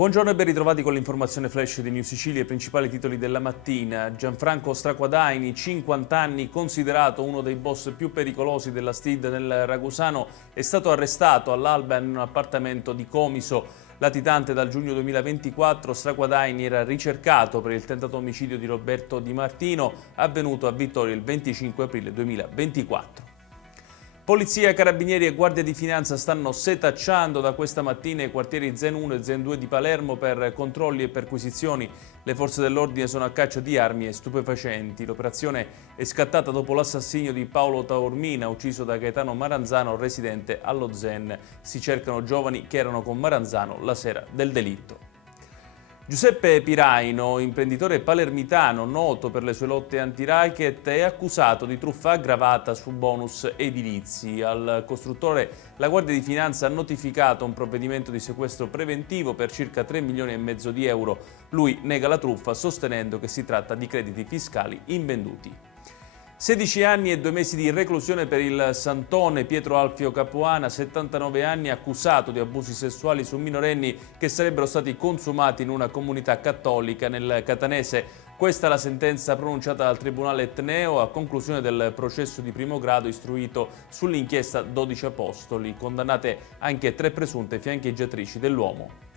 Buongiorno e ben ritrovati con l'informazione flash di News Sicilia, i principali titoli della mattina. Gianfranco Straquadaini, 50 anni, considerato uno dei boss più pericolosi della STID nel Ragusano, è stato arrestato all'alba in un appartamento di Comiso. Latitante dal giugno 2024, Straquadaini era ricercato per il tentato omicidio di Roberto Di Martino, avvenuto a Vittorio il 25 aprile 2024. Polizia, Carabinieri e Guardia di Finanza stanno setacciando da questa mattina i quartieri Zen 1 e Zen 2 di Palermo per controlli e perquisizioni. Le forze dell'ordine sono a caccia di armi e stupefacenti. L'operazione è scattata dopo l'assassinio di Paolo Taormina, ucciso da Gaetano Maranzano, residente allo Zen. Si cercano giovani che erano con Maranzano la sera del delitto. Giuseppe Piraino, imprenditore palermitano noto per le sue lotte anti-racket, è accusato di truffa aggravata su bonus edilizi. Al costruttore la Guardia di Finanza ha notificato un provvedimento di sequestro preventivo per circa 3 milioni e mezzo di euro. Lui nega la truffa sostenendo che si tratta di crediti fiscali invenduti. 16 anni e 2 mesi di reclusione per il santone Pietro Alfio Capuana, 79 anni, accusato di abusi sessuali su minorenni che sarebbero stati consumati in una comunità cattolica nel Catanese. Questa è la sentenza pronunciata dal Tribunale Etneo a conclusione del processo di primo grado istruito sull'inchiesta 12 Apostoli, condannate anche 3 presunte fiancheggiatrici dell'uomo.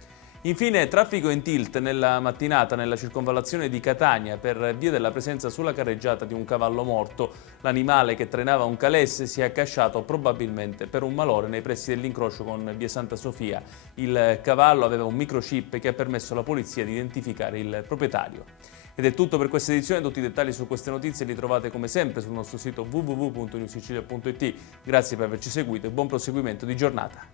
Infine, traffico in tilt nella mattinata nella circonvallazione di Catania per via della presenza sulla carreggiata di un cavallo morto. L'animale che trainava un calesse si è accasciato probabilmente per un malore nei pressi dell'incrocio con via Santa Sofia. Il cavallo aveva un microchip che ha permesso alla polizia di identificare il proprietario. Ed è tutto per questa edizione, tutti i dettagli su queste notizie li trovate come sempre sul nostro sito www.newsicilia.it. Grazie per averci seguito e buon proseguimento di giornata.